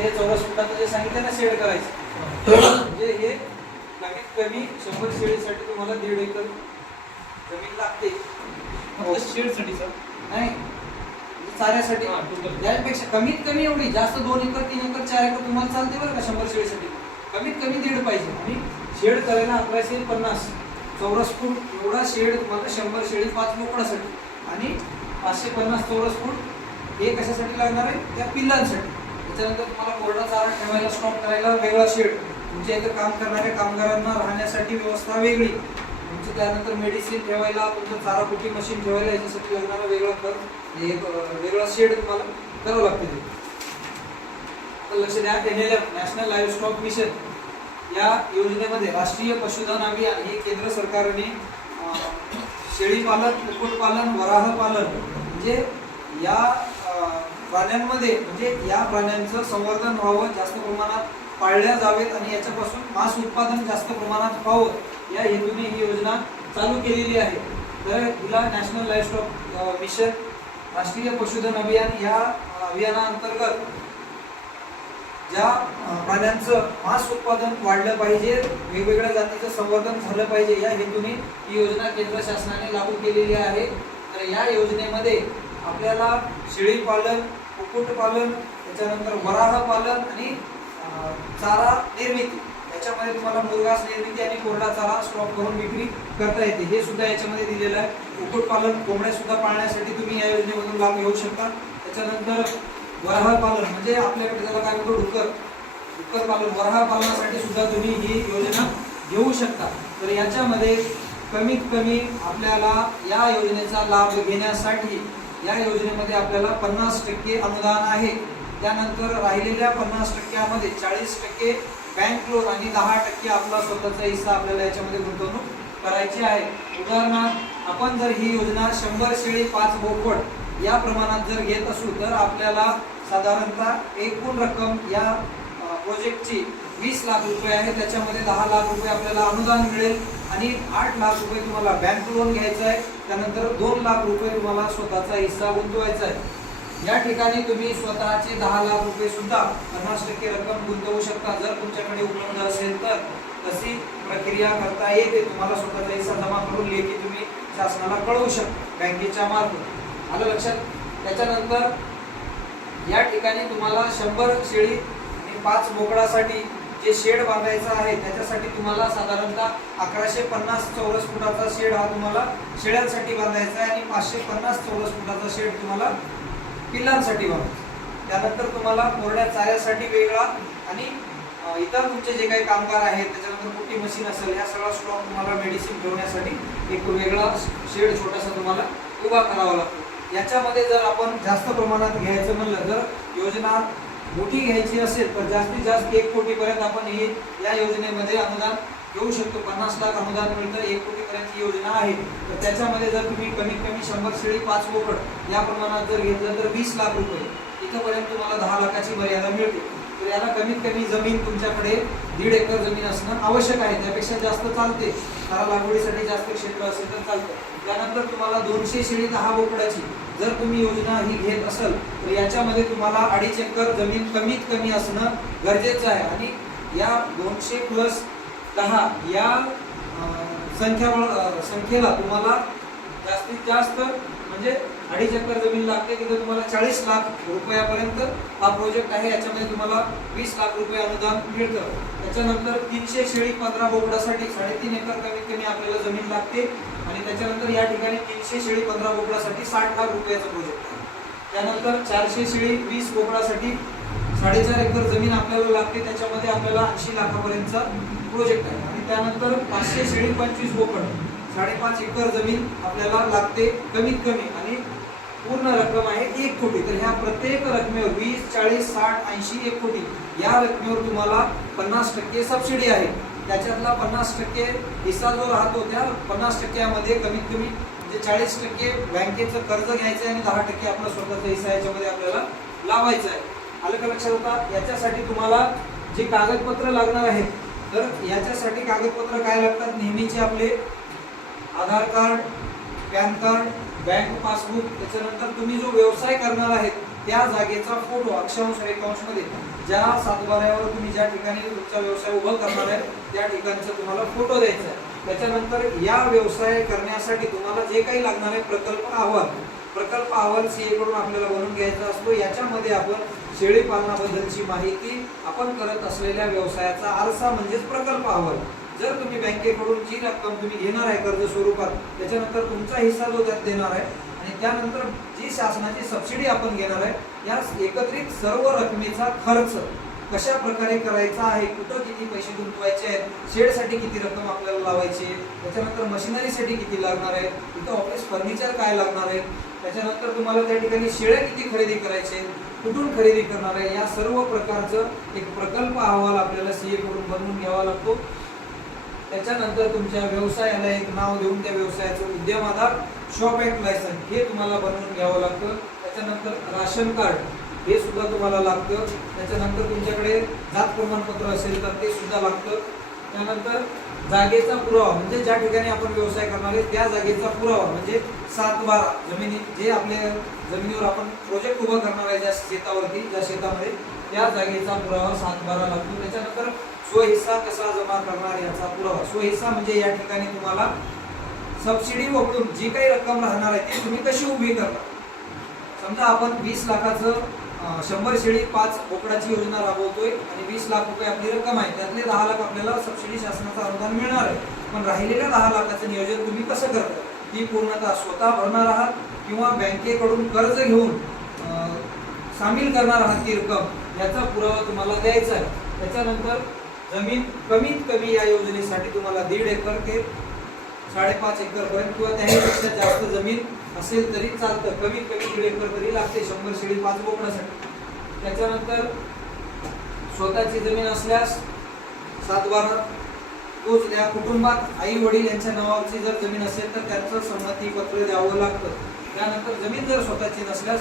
ते चौरस फुटाचं जे सांगितलं ना शेड करायचं, म्हणजे हे कमीत कमी 100 शेळीसाठी तुम्हाला 1.5 एकर जमीन लागते. शेडसाठी सर नाही, चाऱ्यासाठी त्यापेक्षा कमीत कमी एवढी, जास्त 2 एकर 3 एकर 4 एकर तुम्हाला चालते बरं का 100 शेळीसाठी. कमीत कमी 1.5 पाहिजे. आणि शेड करायला 1150 चौरस फूट एवढा शेड तुम्हाला 100 शेळी 5 बोकडासाठी, आणि 550 चौरस फूट हे कशासाठी लागणार आहे, त्या पिल्लांसाठी. त्याच्यानंतर तुम्हाला कोरडा चारा ठेवायला स्टॉक करायला वेगळा शेड, तुमच्या इथे काम करणाऱ्या कामगारांना राहण्यासाठी व्यवस्था वेगळी, तुमचं त्यानंतर मेडिसिन ठेवायला, तुमचं चारा कुटी मशीन ठेवायला याच्यासाठी लागणारा वेगळा खर्च, एक वेगळा शेड तुम्हाला करावं लागतं. लक्ष द्या, NLM नॅशनल लाईव्हस्टॉक मिशन या योजनेमध्ये राष्ट्रीय पशुधन अभियान हे केंद्र सरकारने शेळी पालन, कुक्कुटपालन, वराह पालन म्हणजे या प्राण्यांमध्ये, म्हणजे या प्राण्यांचं संवर्धन व्हावं, जास्त प्रमाणात पाळल्या जावेत आणि याच्यापासून मांस उत्पादन जास्त प्रमाणात व्हावं या हेतूने ही योजना चालू केलेली आहे. तर हिला नॅशनल लाईव्हस्टॉक मिशन राष्ट्रीय पशुधन अभियान या अभियानाअंतर्गत ज्या प्राण्यांचं मांस उत्पादन वाढलं पाहिजे, वेगवेगळ्या जातीचं संवर्धन झालं पाहिजे या हेतूने ही योजना केंद्र शासनाने लागू केलेली आहे. तर या योजनेमध्ये आपल्याला शेळी पालन, कुक्कुटपालन, त्याच्यानंतर वराह पालन आणि चारा निर्मिती, याच्यामध्ये तुम्हाला मुरघास निर्मिती आणि कोरडा चारा स्टॉक करून विक्री करता येते, हे सुद्धा याच्यामध्ये दिलेलं आहे. कुक्कुटपालन, कोंबड्या सुद्धा पाळण्यासाठी तुम्ही या योजनेमधून लाभ घेऊ शकता. त्याच्यानंतर वराह पालन म्हणजे आपल्याकडे त्याला काय म्हणतो डुक्कर पालन, वराह पालनासाठी सुद्धा तुम्ही ही योजना घेऊ शकता. तर याच्यामध्ये कमीत कमी आपल्याला या योजनेचा लाभ घेण्यासाठी या योजनेमध्ये आपल्याला 50% अनुदान आहे. त्यानंतर राहिलेल्या 50%मध्ये 40% बँक लोन आणि 10% आपला स्वतःचा हिस्सा आपल्याला याच्यामध्ये गुंतवणूक करायची आहे. उदाहरणार्थ आपण जर ही योजना 100 शेळी 5 बोकड या प्रमाणात जर घेत असू तर आपल्याला साधारणतः एकूण रक्कम या प्रोजेक्टची 20 लाख रुपये आहे. त्याच्यामध्ये 10 लाख रुपये आपल्याला अनुदान मिळेल आणि 8 लाख रुपये तुम्हाला बँक लोन घ्यायचं आहे. त्यानंतर 2 लाख रुपये तुम्हाला स्वतःचा हिस्सा गुंतवायचा आहे. या ठिकाणी तुम्ही स्वतःचे 10 लाख रुपये सुद्धा 50% रक्कम गुंतवू शकता. जर तुमच्याकडे उपलब्ध असेल तर तशी प्रक्रिया करता येते. तुम्हाला स्वतःचा हिस्सा जमा करून लेखी तुम्ही शासनाला कळवू शकता बँकेच्या मार्फत. आलं लक्षात. त्याच्यानंतर या ठिकाणी तुम्हाला 100 शेळी आणि 5 बोकडासाठी जे शेड बांधायचा आहे त्याच्यासाठी तुम्हाला साधारणतः 1150 चौरस फुटाचा शेड हा तुम्हाला शेळ्यांसाठी बांधायचा आहे आणि 550 चौरस फुटाचा शेड तुम्हाला पिल्लांसाठी बांधायचा. त्यानंतर तुम्हाला कोरड्या चाऱ्यासाठी वेगळा आणि इतर तुमचे जे काही कामगार आहेत, त्याच्यानंतर कुटी मशीन असेल, या सगळा स्टॉक तुम्हाला मेडिसिन ठेवण्यासाठी एक वेगळा शेड छोटासा तुम्हाला उभा करावा लागतो. याच्यामध्ये जर आपण जास्त प्रमाणात घ्यायचं म्हणलं, जर योजना मोठी घ्यायची असेल तर जास्तीत जास्त 1 कोटीपर्यंत आपण ही या योजनेमध्ये अनुदान घेऊ शकतो. 50 लाख अनुदान मिळतं, 1 कोटीपर्यंत ही योजना आहे. तर त्याच्यामध्ये जर तुम्ही कमीत कमी 100 शेळी 5 बोकड या प्रमाणात जर घेतलं तर 20 लाख रुपये इथंपर्यंत तुम्हाला 10 लाखाची मर्यादा मिळते. तर याला कमीत कमी जमीन तुमच्याकडे 1.5 एकर जमीन असणं आवश्यक आहे. त्यापेक्षा जास्त चालते, चारा लागवडीसाठी जास्त क्षेत्र असेल तर चालतं. त्यानंतर तुम्हाला 200 शेळी 10 बोकडाची जर तुम्ही योजना ही घेत असाल तर याच्यामध्ये तुम्हाला 2.5 एकर जमीन कमीत कमी असणं गरजेचं आहे. आणि या 200 + 10 या संख्येला तुम्हाला जास्तीत जास्त म्हणजे 2.5 एकर जमीन लागते. तिथे तुम्हाला 40 लाख रुपयापर्यंत हा प्रोजेक्ट आहे. याच्यामध्ये तुम्हाला 20 लाख रुपये अनुदान मिळतं. त्याच्यानंतर 300 शेळी 15 बोकडासाठी 3.5 एकर कमीत कमी आपल्याला जमीन लागते. आणि त्याच्यानंतर या ठिकाणी 300 शेळी 15 बोकडासाठी 60 लाख रुपयाचा प्रोजेक्ट आहे. त्यानंतर 400 शेळी 20 बोकडासाठी 4.5 एकर जमीन आपल्याला लागते. त्याच्यामध्ये आपल्याला 80 लाखापर्यंतचा प्रोजेक्ट आहे. आणि त्यानंतर 500 शेळी 25 बोकड 5.5 एकर जमीन आपल्याला लागते कमीत कमी आणि पूर्ण रक्कम आहे 1 कोटी. तर ह्या प्रत्येक रकमेवर 20, 40, 60, 80, 1 कोटी या रकमेवर तुम्हाला 50% सबसिडी आहे. त्याच्यातला 50% हिस्सा जो राहतो त्या 50%मध्ये कमीत कमी म्हणजे 40% बँकेचं कर्ज घ्यायचं आहे आणि 10% आपला स्वतःचा हिस्सा याच्यामध्ये आपल्याला लावायचा आहे. आलं का लक्षात. होता याच्यासाठी तुम्हाला जे कागदपत्र लागणार आहेत तर याच्यासाठी कागदपत्र काय लागतात, नेहमीचे आपले Aadhaar card, PAN card, bank passbook. त्याच्यानंतर तुम्ही जो व्यवसाय करणार आहेत त्या जागेचा फोटो अक्षांश रेखांशमध्ये ज्या सातबाऱ्यावर तुम्ही ज्या ठिकाणी तुमचा व्यवसाय उभा करणार आहे त्या ठिकाणचा तुम्हाला फोटो द्यायचा आहे. त्याच्यानंतर या व्यवसाय करण्यासाठी तुम्हाला जे काही लागणार आहे प्रकल्प अहवाल सीए कडून आपल्याला बनवून घ्यायचा असतो. याच्यामध्ये आपण शेळी पालनाबद्दलची माहिती, आपण करत असलेल्या व्यवसायाचा आरसा म्हणजेच प्रकल्प अहवाल. जर तुम्ही बँकेकडून जी रक्कम तुम्ही घेणार आहे कर्ज स्वरूपात त्याच्यानंतर तुमचा हिस्सा जो त्यात देणार आहे आणि त्यानंतर जी शासनाची सबसिडी आपण घेणार आहे या एकत्रित सर्व रकमेचा खर्च कशा प्रकारे करायचा आहे, कुठं किती पैसे गुंतवायचे आहेत, शेडसाठी किती रक्कम आपल्याला लावायची आहे, त्याच्यानंतर मशिनरीसाठी किती लागणार आहे, इथं ऑफिस फर्निचर काय लागणार आहे, त्याच्यानंतर तुम्हाला त्या ठिकाणी शेळ्या किती खरेदी करायचे, कुठून खरेदी करणार आहे, या सर्व प्रकारचं एक प्रकल्प अहवाल आपल्याला सीए कडून बनवून घ्यावा लागतो. त्याच्यानंतर तुमच्या व्यवसायाला एक नाव देऊन त्या व्यवसायाचं उद्यम आधार, शॉप ऍक्ट लायसन हे तुम्हाला बनवून घ्यावं लागतं. त्याच्यानंतर राशन कार्ड हे सुद्धा तुम्हाला लागतं. त्याच्यानंतर तुमच्याकडे जात प्रमाणपत्र असेल तर ते सुद्धा लागतं. त्यानंतर जागेचा पुरावा म्हणजे ज्या ठिकाणी आपण व्यवसाय करणार आहे त्या जागेचा पुरावा म्हणजे 7/12 जमिनी जे आपल्या जमिनीवर आपण प्रोजेक्ट उभा करणार आहे ज्या शेतावरती ज्या शेतामध्ये त्या जागेचा पुरावा 7/12 लागतो. त्याच्यानंतर स्वहिस्सा कसा जमा करणार याचा पुरावा. स्वहिस्सा म्हणजे या ठिकाणी तुम्हाला सबसिडी वगळून जी काही रक्कम राहणार आहे ती तुम्ही कशी उभी करता. समजा आपण 20 लाखाचं 100 शेळी 5 बोकडाची योजना राबवतोय आणि 20 लाख रुपये आपली रक्कम आहे, त्यातले 10 लाख आपल्याला सबसिडी शासनाचं अनुदान मिळणार आहे. पण राहिलेल्या 10 लाखाचं नियोजन तुम्ही कसं करता, ती पूर्णतः स्वतः भरणार आहात किंवा बँकेकडून कर्ज घेऊन सामील करणार आहात ती रक्कम याचा पुरावा तुम्हाला द्यायचा आहे. त्याच्यानंतर जमीन कमीत कमी या योजनेसाठी तुम्हाला 1.5 एकर ते 5.5 एकर पर्यंत किंवा त्यापेक्षा जास्त जमीन असेल तरी चालतं. कमीत कमी 1.5 एकर तरी लागते 100 शेळी 5 बोकडासाठी. त्याच्यानंतर स्वतःची जमीन असल्यास 7/12 तोच त्या कुटुंबात आई वडील यांच्या नावाची जर जमीन असेल तर त्यांचं संमतीपत्र द्यावं लागतं. त्यानंतर जमीन जर स्वतःची नसल्यास